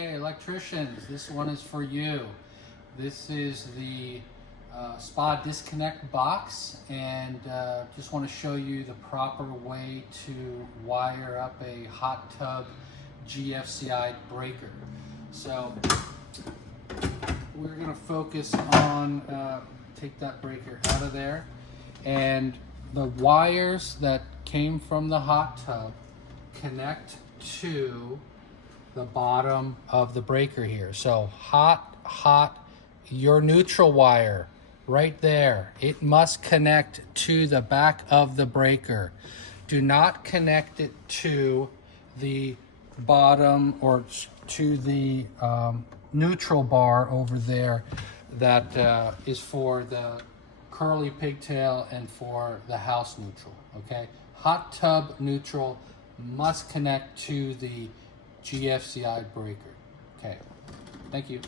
Okay, electricians, this one is for you. This is the Spa disconnect box, and just want to show you the proper way to wire up a hot tub GFCI breaker. So we're going to focus on, take that breaker out of there, and the wires that came from the hot tub connect to the bottom of the breaker here. So hot, your neutral wire right there, it must connect to the back of the breaker. Do not connect it to the bottom or to the neutral bar over there that is for the curly pigtail and for the house neutral. Okay, hot tub neutral must connect to the GFCI breaker. Okay, thank you.